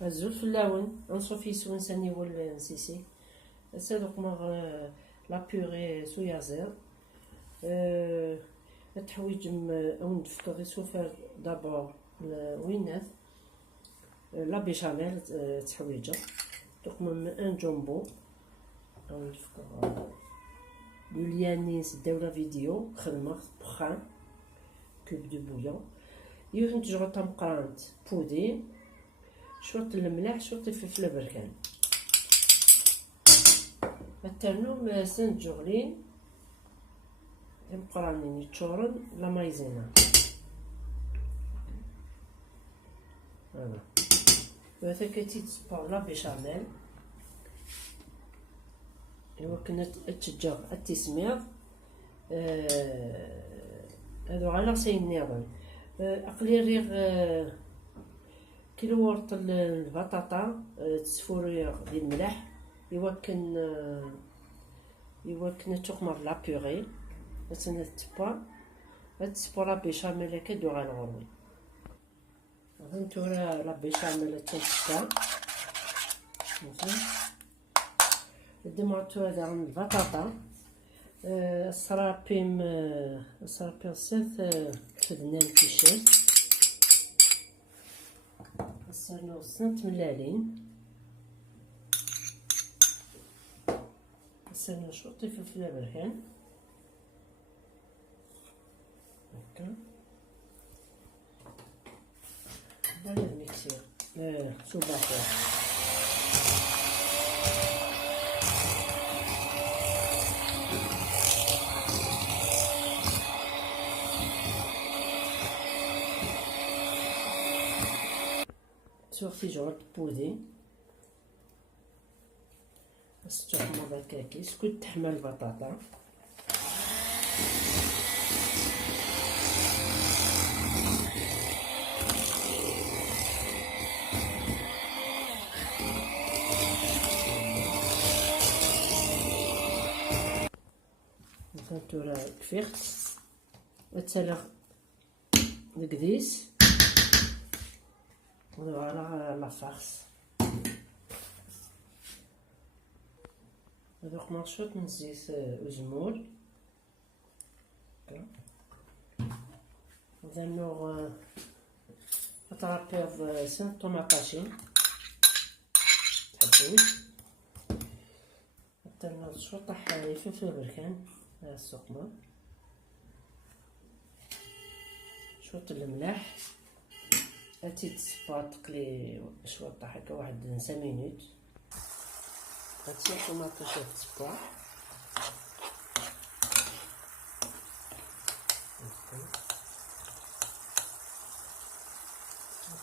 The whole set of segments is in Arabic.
غنزول في اللون نصوفي يسون ثاني هو نسيسي هسا دوك لا بيغي صويا زير. التحويج او ندفكو غير سوفر دابور وينات لا بيشاميل تحويجه دوك ان جومبو او ندفكو لوليانيس داولا فيديو خدمه بخان كوب دو بويون يوثن تجغو تمقرانت بودين شوط الملح شوط الفلفل بركان الترنوم سنت جغلين مقرانين يتشورن لا مايزينا فوالا وهذا كتيت سبور لا بيشاميل ايوا كنا تجاغ التسمير هادو على سينيرن اقلي ريغ كيلو ورط البطاطا تسفوري ديال الملح يوكن تخمر لا بيغي مثلا تبا هاد بيشاميل كدو غنغروي هانتورا لا بيشاميل تنسكا مثلا دمعتو هذا عن البطاطا السرابيم سيت خدنا الكيشات صرنا وصلت ملالين صرنا شوطي فلفل برهان هكا هذا الميكسير سوبافور سورتي جورد بودي بس تحمر الكاكيس كنت تحمل البطاطا فهمتوا كفيخت وتسلق القديس على لا فارس هذوك مرشوط من الزيت وزمول ودانو اترابيض سن طوماطاشي تحبوش حتى شوطح فلفل بركان السقمة شوط الملح هاتي تصبا تقلي شوطة هكا واحد 5 مينوت هاتي الطوماطة شوف تصبا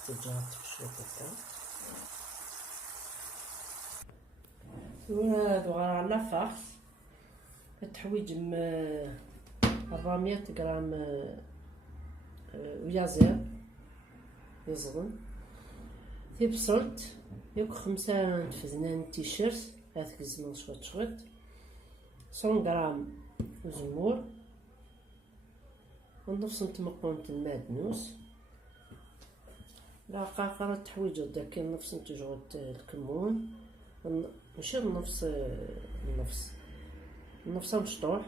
تجات بشوط هكا وهادو على فارس التحويج 400 غرام ويازير يزغن في بصلت ياك 5 فزنان تيشيرت هاذاك الزمان شوط 100 غرام زمور ونص نتمقون المعدنوس لا قاقرة تحويج داك نفس نتجغد الكمون ماشي النفس مشطوح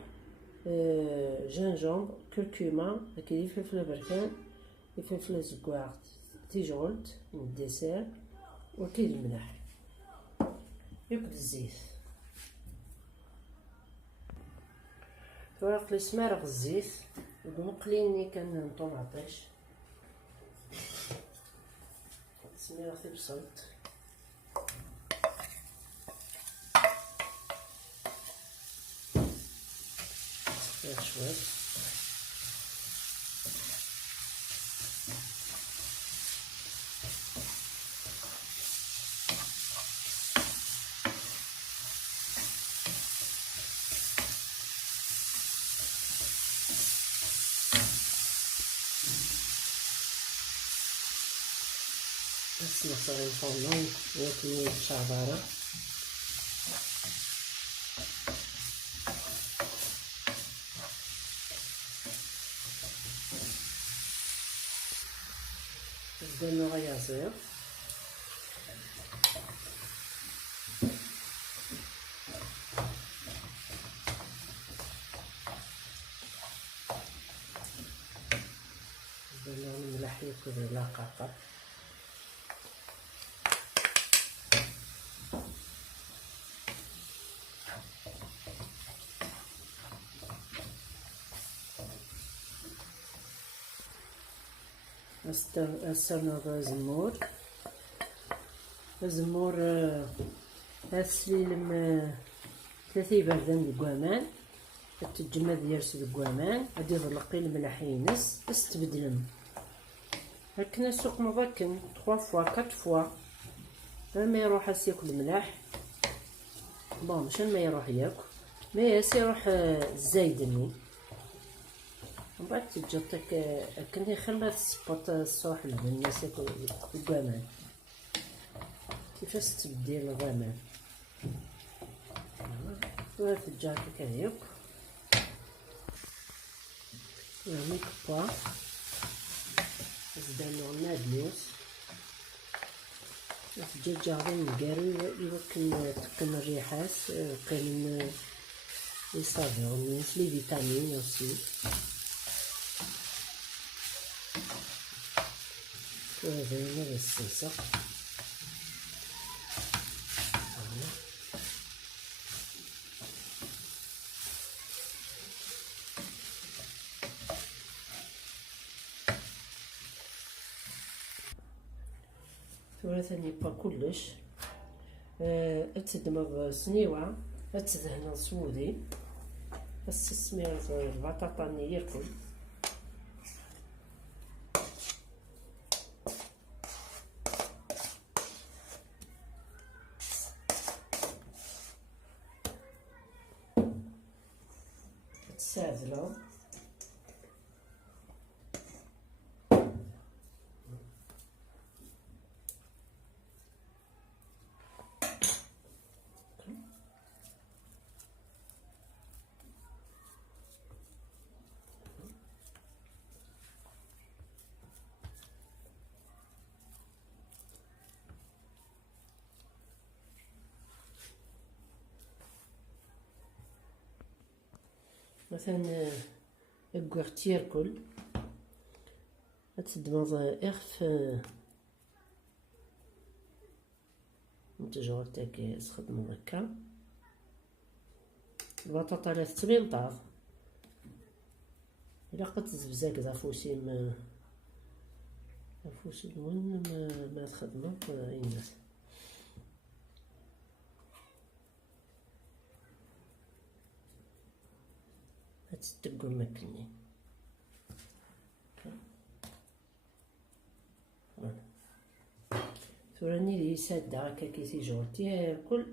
جنجمبر كركومة هكا فلفل بركان فلفل زكواغ تيجولت من الديسير وكيل الملح ياك الزيت ورق السمارغ الزيت ومقليني كان طوماطيش سميرة في بصلت شوية بس نصغي الفرن وكمية شعبارة بدنا غيازير يكون لاقاقة. استرنا زمور هاسليلم 3 بردان دكوامان، التجمد يرس دكوامان، غادي يضلقي الملح ينس استبدلم هكنا السوق مضاكن 3 فوا 4 فوا ما يروح ياكل الملح. بون مشان ما يروح ياكل ما يروح الزايدني، من بعد تجطك كني خلات السبوط الصوح الناس ياكل الكوامان. كيفاش تبديل الغمان تجاك كهيك يعني كبا زدنا المادنوس تجا غير نقاري يمكن تقن الريحاس قن يصابون لي فيتامين aussi. وهذا الصلصة ثاني با كلش. تدمغ سنيوة تدهن سمودي بس السمير البطاطا ياكل تساذلو مثلا الكوارت ياكل تدمض اخف نتجور تاكي تخدمو هكا البطاطا لا تتبينطاغ الا قد تزبزاك ذا فوسيم وين ما تخدمو الناس تستقو مكني ثوراني لي سادة هكا كي تيجورتي ياكل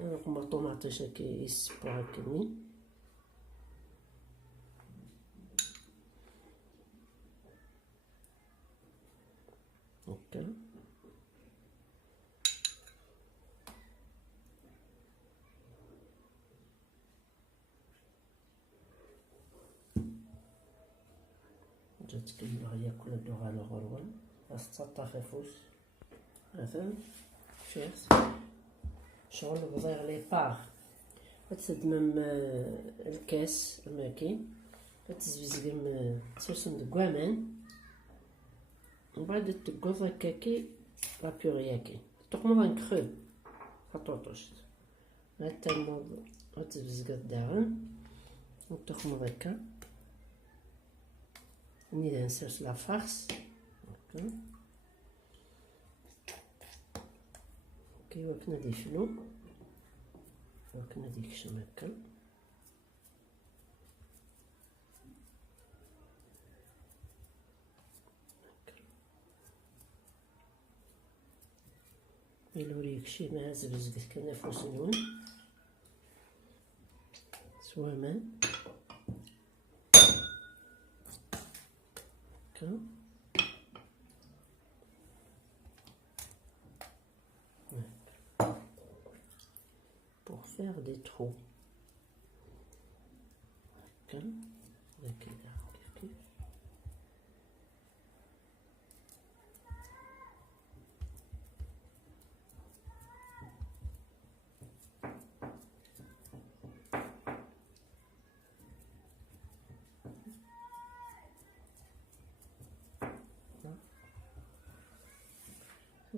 رقم طوماطيش كي يسبو هكني هكا جات كي ياكل الدوغ على غروان أستطا خفوس مثلا شيرس شغل بضيع لي باغ تسدمم الكاس الماكين تزبزقم تسوسن دكوامان ومن بعد تقوض هكاكي لابيغياكي تقمض ان كخو خطوطوش تنوض تزبزق داغن وتخمض هكا نيدا نسرس لا فارس كي وكنا ديفنو وكنا ديكشم هكا يلوريك شي مع زبزقت كنافوس نون سوامان هكا pour faire des trous هكا كيف كيف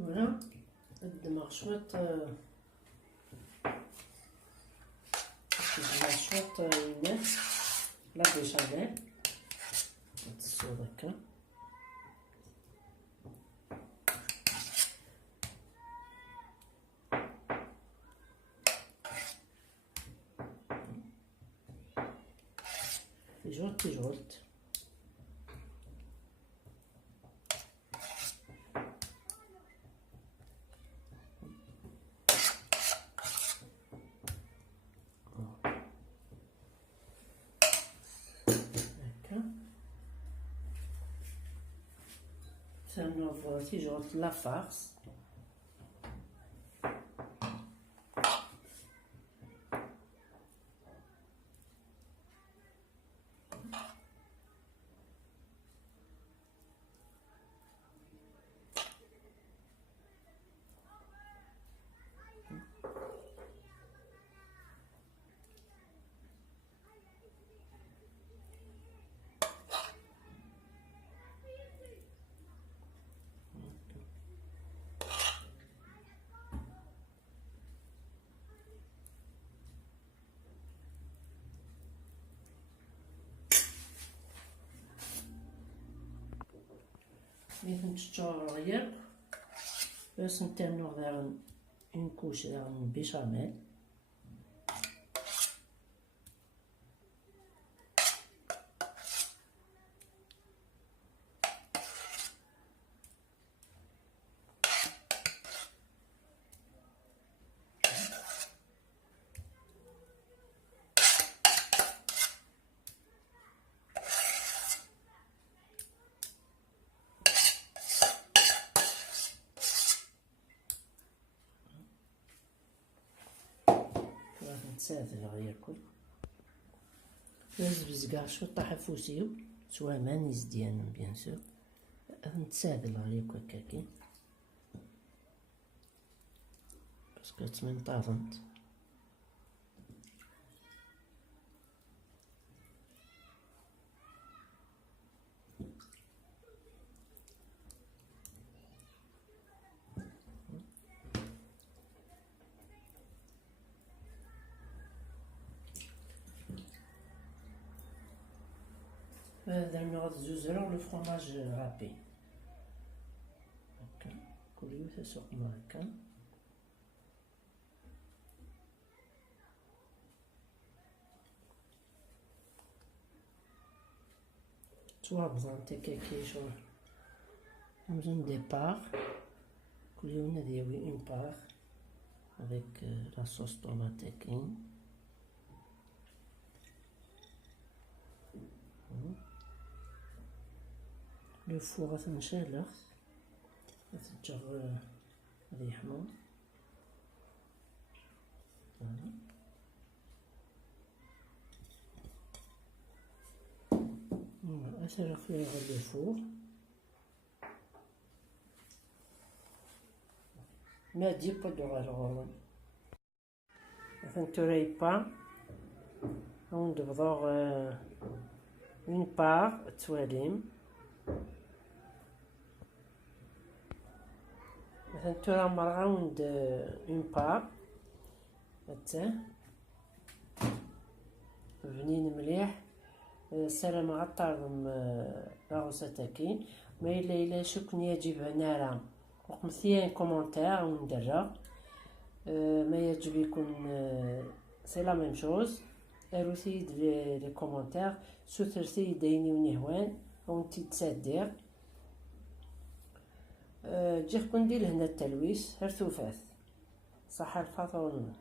فوالا الدماغ شويط شويط ينات لا بيشاميل نتسو هكا تيجولت تيجولت سنوفر تيجولت لا فارس ملي نتشور ياك باش نترنو داغن اون كوش داغن بيشاميل نتسافل ياكل الزبزقة شو طاح فوسيو سوا مانيز ديالنا بيان سور نتسافل ياكل هكاكي باسكو تمن طافنت درنا غاد الزوزرة و لو فرomاج رابي هكا كل يوم تسوقنا هكا سوا بزان تكاكي شغل بزون دي بار كل يوم نديوي اون بار avec la sauce tomate كين لو فوغ غتنشالح غتتجر غادي يحمر فوالا اسرق فيه غير لو فوغ ما تجيب با دو غير غورون فانتوري با وندبضو اون بار تواليم مثلا ترى راوند اون بار هاتا بنين مليح سلام غطارهم لاغوصة تاكين ما إلا شكون يجيبها نارا وقمثيا كومونتير وندرا ما يعجب يكون سي لا ميم شوز اروثي لي كومونتير سوثرتي دايني ونهوان او نتي تسادير جيخ كون دير هنا التلويس هر ثوثاث صح الفاطون